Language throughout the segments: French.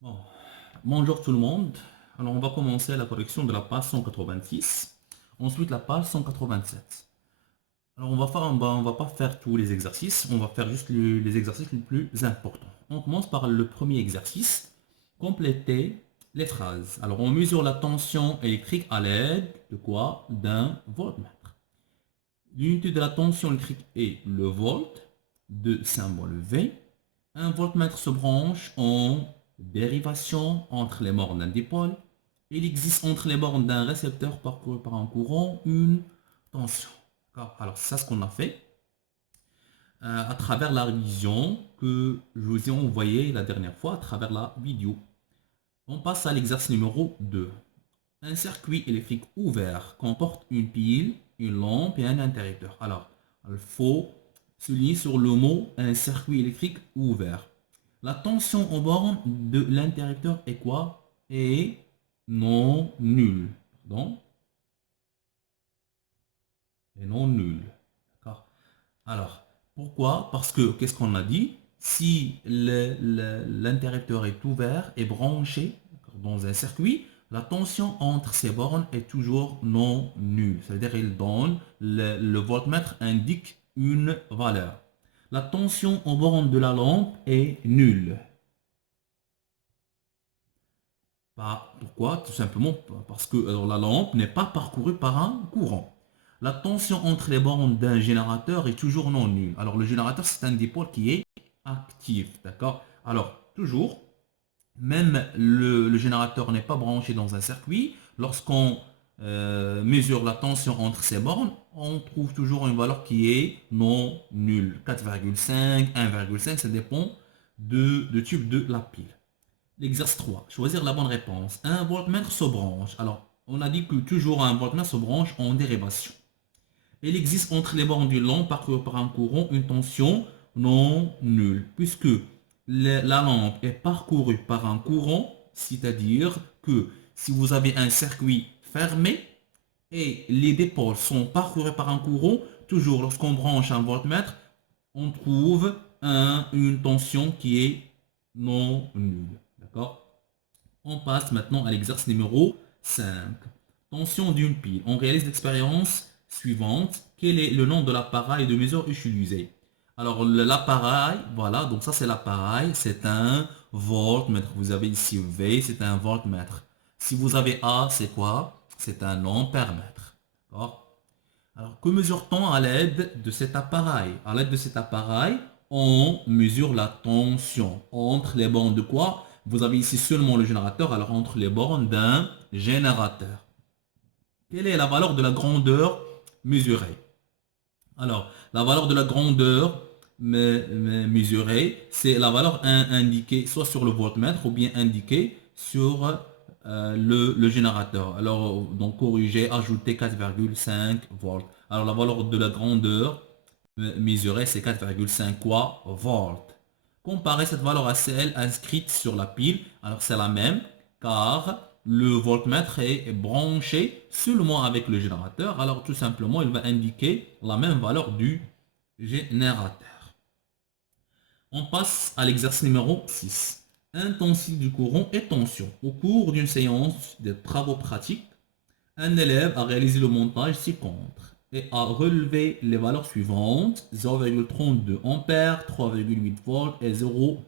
Bon. Bonjour tout le monde. Alors on va commencer la correction de la page 186. Ensuite la page 187. Alors on va pas faire tous les exercices. On va faire juste les exercices les plus importants. On commence par le premier exercice. Compléter les phrases. Alors on mesure la tension électrique à l'aide de quoi? D'un voltmètre. L'unité de la tension électrique est le volt, de symbole V. Un voltmètre se branche en dérivation entre les bornes d'un dipôle. Il existe entre les bornes d'un récepteur parcouru par un courant une tension. Alors, c'est ça ce qu'on a fait à travers la révision que je vous ai envoyée la dernière fois à travers la vidéo. On passe à l'exercice numéro 2. Un circuit électrique ouvert comporte une pile, une lampe et un interrupteur. Alors, il faut souligner sur le mot un circuit électrique ouvert. La tension aux bornes de l'interrupteur est quoi? Est non nulle. Pardon? Est non nulle. D'accord. Alors, pourquoi? Parce que, qu'est-ce qu'on a dit? Si l'interrupteur est ouvert et branché dans un circuit, la tension entre ces bornes est toujours non nulle. C'est-à-dire, il donne, le voltmètre indique une valeur. La tension aux bornes de la lampe est nulle. Pourquoi? Tout simplement parce que alors, la lampe n'est pas parcourue par un courant. La tension entre les bornes d'un générateur est toujours non nulle. Alors le générateur, c'est un dipôle qui est actif. D'accord? Alors, toujours, même le générateur n'est pas branché dans un circuit. Lorsqu'on mesure la tension entre ces bornes, on trouve toujours une valeur qui est non nulle. 4,5, 1,5, ça dépend de type de la pile. L'exercice 3. Choisir la bonne réponse. Un voltmètre se branche. Alors, on a dit que toujours un voltmètre se branche en dérivation. Il existe entre les bornes du lampe parcouru par un courant une tension non nulle. Puisque la lampe est parcourue par un courant, c'est-à-dire que si vous avez un circuit fermé et les dépôts sont parcourus par un courant, toujours lorsqu'on branche un voltmètre, on trouve une tension qui est non nulle. D'accord? On passe maintenant à l'exercice numéro 5. Tension d'une pile. On réalise l'expérience suivante. Quel est le nom de l'appareil de mesure utilisé? Alors l'appareil, voilà, donc ça c'est l'appareil, c'est un voltmètre. Vous avez ici V, c'est un voltmètre. Si vous avez A, c'est quoi? C'est un ampèremètre. D'accord? Alors, que mesure-t-on à l'aide de cet appareil? À l'aide de cet appareil, on mesure la tension entre les bornes de quoi? Vous avez ici seulement le générateur, alors entre les bornes d'un générateur. Quelle est la valeur de la grandeur mesurée? Alors, la valeur de la grandeur mesurée, c'est la valeur indiquée soit sur le voltmètre ou bien indiquée sur le générateur. Alors, donc corriger, ajouter 4,5 volts. Alors, la valeur de la grandeur mesurée, c'est 4,5 quoi? Volts. Comparer cette valeur à celle inscrite sur la pile. Alors, c'est la même, car le voltmètre est branché seulement avec le générateur. Alors, tout simplement, il va indiquer la même valeur du générateur. On passe à l'exercice numéro 6. Intensité du courant et tension. Au cours d'une séance de travaux pratiques, un élève a réalisé le montage ci-contre et a relevé les valeurs suivantes: 0,32 ampères, 3,8 volts et 0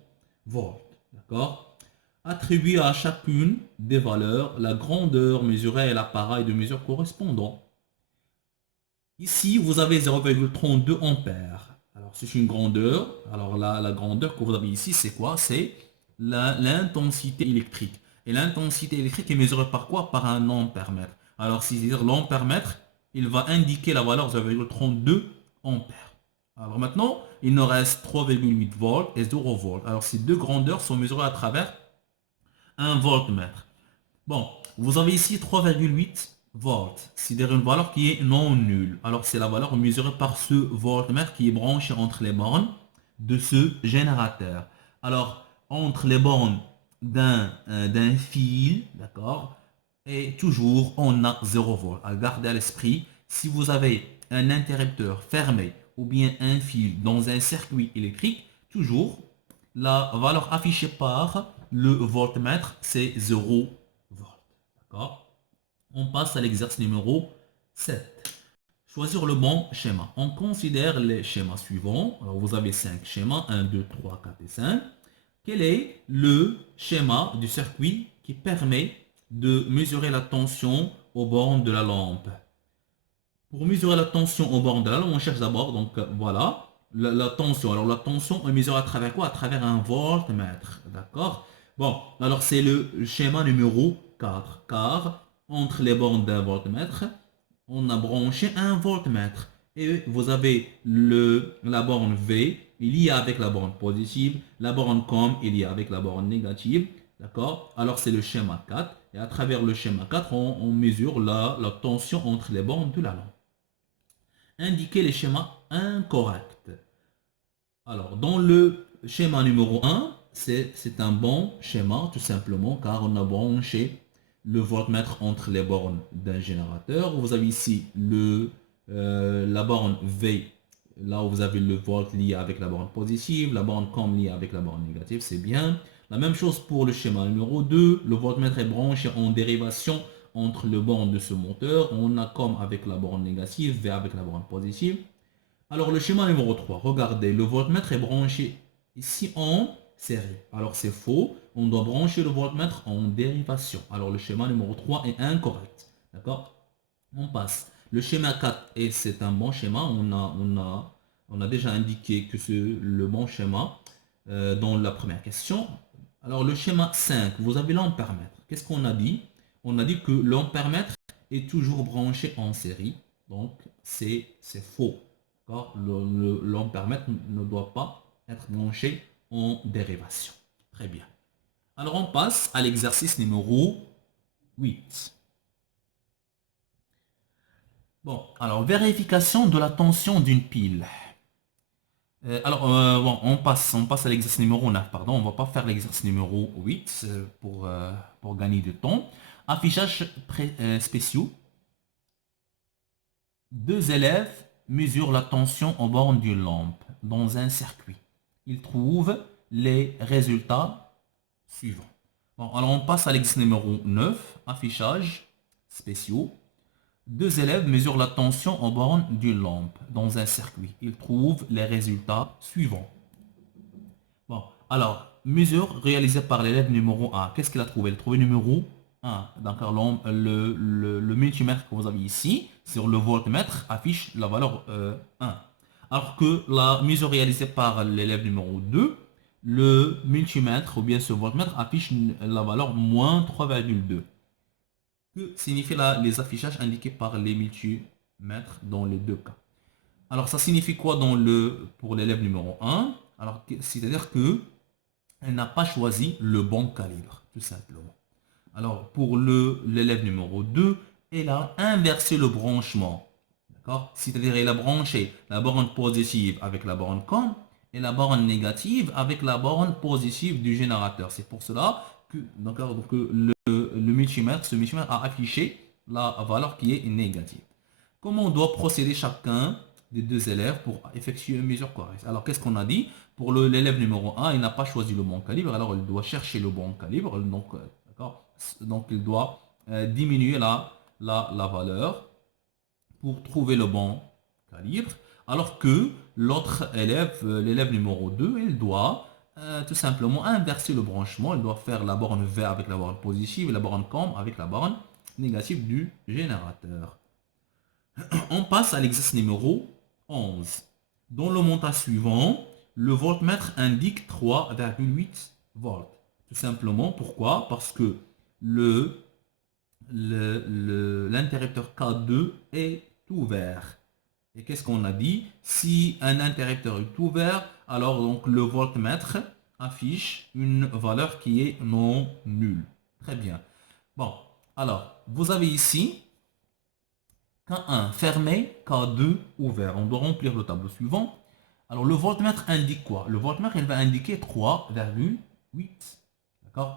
volts. D'accord? Attribuer à chacune des valeurs la grandeur mesurée et l'appareil de mesure correspondant. Ici, vous avez 0,32 ampères. Alors, c'est une grandeur. Alors, la grandeur que vous avez ici, c'est quoi? C'est l'intensité électrique. Et l'intensité électrique est mesurée par quoi? Par un ampèremètre. Alors, c'est-à-dire l'ampèremètre, il va indiquer la valeur 0,32 ampères. Alors maintenant, il nous reste 3,8 volts et 0 volts. Alors, ces deux grandeurs sont mesurées à travers un voltmètre. Bon, vous avez ici 3,8 volts, c'est-à-dire une valeur qui est non nulle. Alors c'est la valeur mesurée par ce voltmètre qui est branché entre les bornes de ce générateur. Alors, entre les bornes d'un fil, d'accord, et toujours on a 0 volt. À garder à l'esprit, si vous avez un interrupteur fermé ou bien un fil dans un circuit électrique, toujours la valeur affichée par le voltmètre, c'est 0 volt. D'accord? On passe à l'exercice numéro 7. Choisir le bon schéma. On considère les schémas suivants. Alors, vous avez 5 schémas, 1, 2, 3, 4 et 5. Quel est le schéma du circuit qui permet de mesurer la tension aux bornes de la lampe? Pour mesurer la tension aux bornes de la lampe, on cherche d'abord, donc voilà, la tension. Alors la tension, on mesure à travers quoi? À travers un voltmètre. D'accord? Bon, alors c'est le schéma numéro 4. Car entre les bornes d'un voltmètre, on a branché un voltmètre. Et vous avez la borne V, il y a avec la borne positive, la borne COM, il y a avec la borne négative. D'accord? Alors c'est le schéma 4. Et à travers le schéma 4, on mesure la tension entre les bornes de la lampe. Indiquer les schémas incorrects. Alors, dans le schéma numéro 1, c'est un bon schéma, tout simplement, car on a branché le voltmètre entre les bornes d'un générateur. Vous avez ici la borne V, là où vous avez le volt lié avec la borne positive, la borne COM liée avec la borne négative, c'est bien. La même chose pour le schéma numéro 2, le voltmètre est branché en dérivation entre le borne de ce moteur. On a COM avec la borne négative, V avec la borne positive. Alors, le schéma numéro 3, regardez, le voltmètre est branché ici en série. Alors, c'est faux. On doit brancher le voltmètre en dérivation. Alors, le schéma numéro 3 est incorrect. D'accord? On passe. Le schéma 4, et c'est un bon schéma. On a déjà indiqué que c'est le bon schéma dans la première question. Alors, le schéma 5, vous avez l'ampèremètre. Qu'est-ce qu'on a dit? On a dit que l'ampèremètre est toujours branché en série. Donc, c'est faux. L'ampèremètre ne doit pas être branché en dérivation. Très bien. Alors, on passe à l'exercice numéro 8. Bon, alors, vérification de la tension d'une pile. Bon, on passe à l'exercice numéro 9, pardon. On ne va pas faire l'exercice numéro 8 pour gagner du temps. Affichage spéciaux. Deux élèves mesurent la tension aux bornes d'une lampe dans un circuit. Ils trouvent les résultats suivants. Bon, alors on passe à l'exercice numéro 9, affichage spéciaux. Deux élèves mesurent la tension aux bornes d'une lampe dans un circuit. Ils trouvent les résultats suivants. Bon, alors, mesure réalisée par l'élève numéro 1. Qu'est-ce qu'il a trouvé? Il a trouvé numéro 1. D'accord, le multimètre que vous avez ici, sur le voltmètre, affiche la valeur 1. Alors que la mesure réalisée par l'élève numéro 2, le multimètre ou bien ce voltmètre affiche la valeur moins 3,2. Que signifient les affichages indiqués par les multimètres dans les deux cas? Alors, ça signifie quoi pour l'élève numéro 1? Alors, c'est-à-dire que elle n'a pas choisi le bon calibre, tout simplement. Alors, pour l'élève numéro 2, elle a inversé le branchement. D'accord? C'est-à-dire elle a branché la borne positive avec la borne COM et la borne négative avec la borne positive du générateur. C'est pour cela que, donc, ce multimètre a affiché la valeur qui est négative. Comment on doit procéder chacun des deux élèves pour effectuer une mesure correcte? Alors, qu'est-ce qu'on a dit? Pour l'élève numéro 1, il n'a pas choisi le bon calibre, alors il doit chercher le bon calibre. Donc il doit diminuer la valeur pour trouver le bon calibre. Alors que l'autre élève, l'élève numéro 2, il doit tout simplement inverser le branchement. Il doit faire la borne V avec la borne positive et la borne COM avec la borne négative du générateur. On passe à l'exercice numéro 11. Dans le montage suivant, le voltmètre indique 3,8 volts. Tout simplement, pourquoi? Parce que l'interrupteur K2 est ouvert. Et qu'est-ce qu'on a dit? Si un interrupteur est ouvert, alors donc le voltmètre affiche une valeur qui est non nulle. Très bien. Bon, alors, vous avez ici K1 fermé, K2 ouvert. On doit remplir le tableau suivant. Alors le voltmètre indique quoi? Le voltmètre il va indiquer 3,8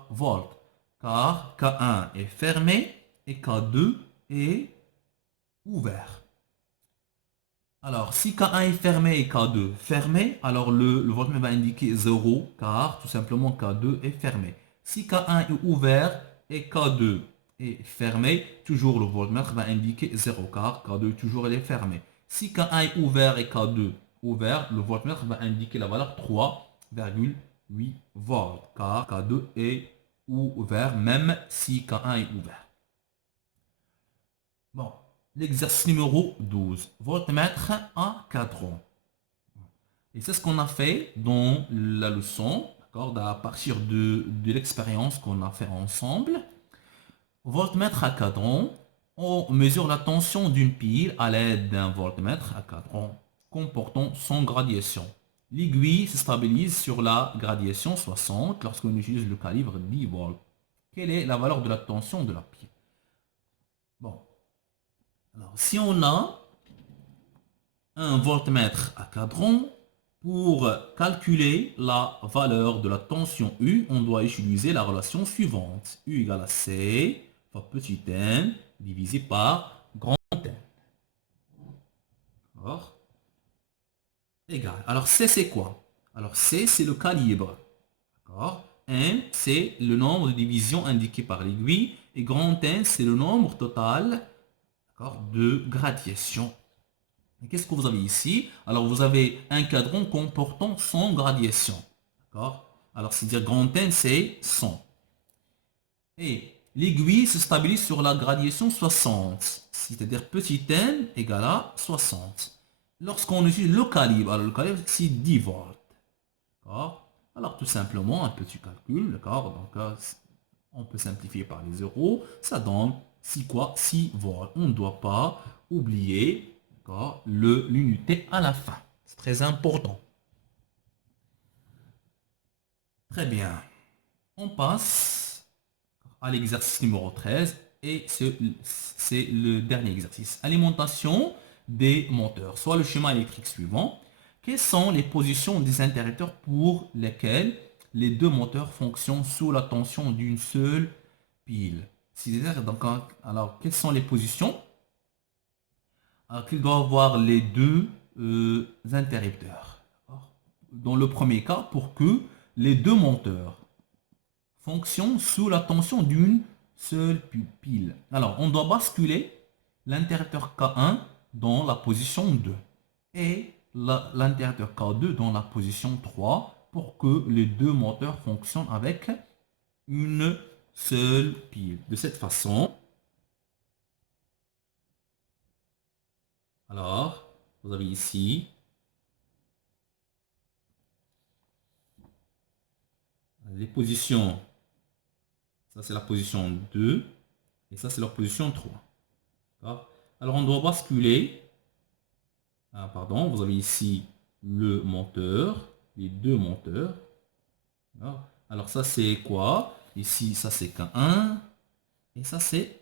volts. Car K1 est fermé et K2 est ouvert. Alors, si K1 est fermé et K2 fermé, alors le voltmètre va indiquer 0 car tout simplement K2 est fermé. Si K1 est ouvert et K2 est fermé, toujours le voltmètre va indiquer 0 car K2 toujours il est fermé. Si K1 est ouvert et K2 ouvert, le voltmètre va indiquer la valeur 3,8 volts car K2 est ouvert même si K1 est ouvert. Bon, l'exercice numéro 12, voltmètre à cadran. Et c'est ce qu'on a fait dans la leçon, d'accord, à partir de l'expérience qu'on a fait ensemble. Voltmètre à cadran, on mesure la tension d'une pile à l'aide d'un voltmètre à cadran comportant 100 gradations. L'aiguille se stabilise sur la gradation 60 lorsqu'on utilise le calibre 10 volts. Quelle est la valeur de la tension de la pile? Bon, alors si on a un voltmètre à cadran, pour calculer la valeur de la tension U, on doit utiliser la relation suivante. U égale à C fois petit n divisé par grand N. D'accord? Égal. Alors C c'est quoi? Alors C c'est le calibre. D'accord? N c'est le nombre de divisions indiqué par l'aiguille. Et grand N c'est le nombre total de gradations. Qu'est-ce que vous avez ici? Alors, vous avez un cadran comportant 100 gradations. D'accord? Alors, c'est-à-dire grand N, c'est 100. Et l'aiguille se stabilise sur la gradation 60. C'est-à-dire petit n égale à 60. Lorsqu'on utilise le calibre, alors le calibre, c'est 10 volts. D'accord? Alors, tout simplement, un petit calcul. D'accord? Donc, on peut simplifier par les zéros. Ça donne 6 quoi? 6 volts. On ne doit pas oublier l'unité à la fin. C'est très important. Très bien. On passe à l'exercice numéro 13 et c'est le dernier exercice. Alimentation des moteurs. Soit le schéma électrique suivant. Quelles sont les positions des interrupteurs pour lesquelles les deux moteurs fonctionnent sous la tension d'une seule pile? Donc, alors, quelles sont les positions? Alors qu'il doit avoir les deux interrupteurs. Dans le premier cas, pour que les deux moteurs fonctionnent sous la tension d'une seule pile. Alors, on doit basculer l'interrupteur K1 dans la position 2 et l'interrupteur K2 dans la position 3 pour que les deux moteurs fonctionnent avec une seule pile. De cette façon, alors, vous avez ici les positions. Ça, c'est la position 2 et ça, c'est la position 3. Alors, on doit basculer. Ah, pardon, vous avez ici le monteur, les deux monteurs. Alors, ça, c'est quoi? Ici, ça, c'est K1 et ça, c'est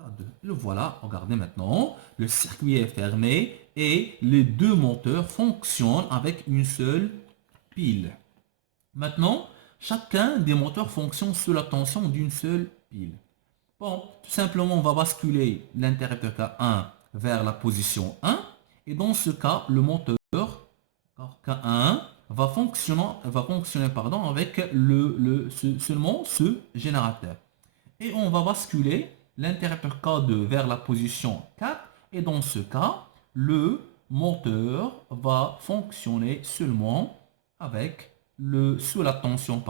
K2. Le voilà, regardez maintenant. Le circuit est fermé et les deux moteurs fonctionnent avec une seule pile. Maintenant, chacun des moteurs fonctionne sous la tension d'une seule pile. Bon, tout simplement, on va basculer l'interrupteur K1 vers la position 1. Et dans ce cas, le moteur K1 va fonctionner avec seulement ce générateur. Et on va basculer l'interrupteur K2 vers la position 4. Et dans ce cas, le moteur va fonctionner seulement avec sous la tension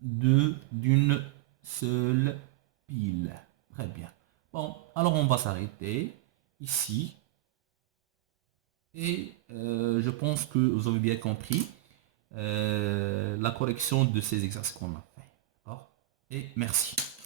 d'une seule pile. Très bien. Bon, alors on va s'arrêter ici. Et je pense que vous avez bien compris la correction de ces exercices qu'on a fait. Et merci.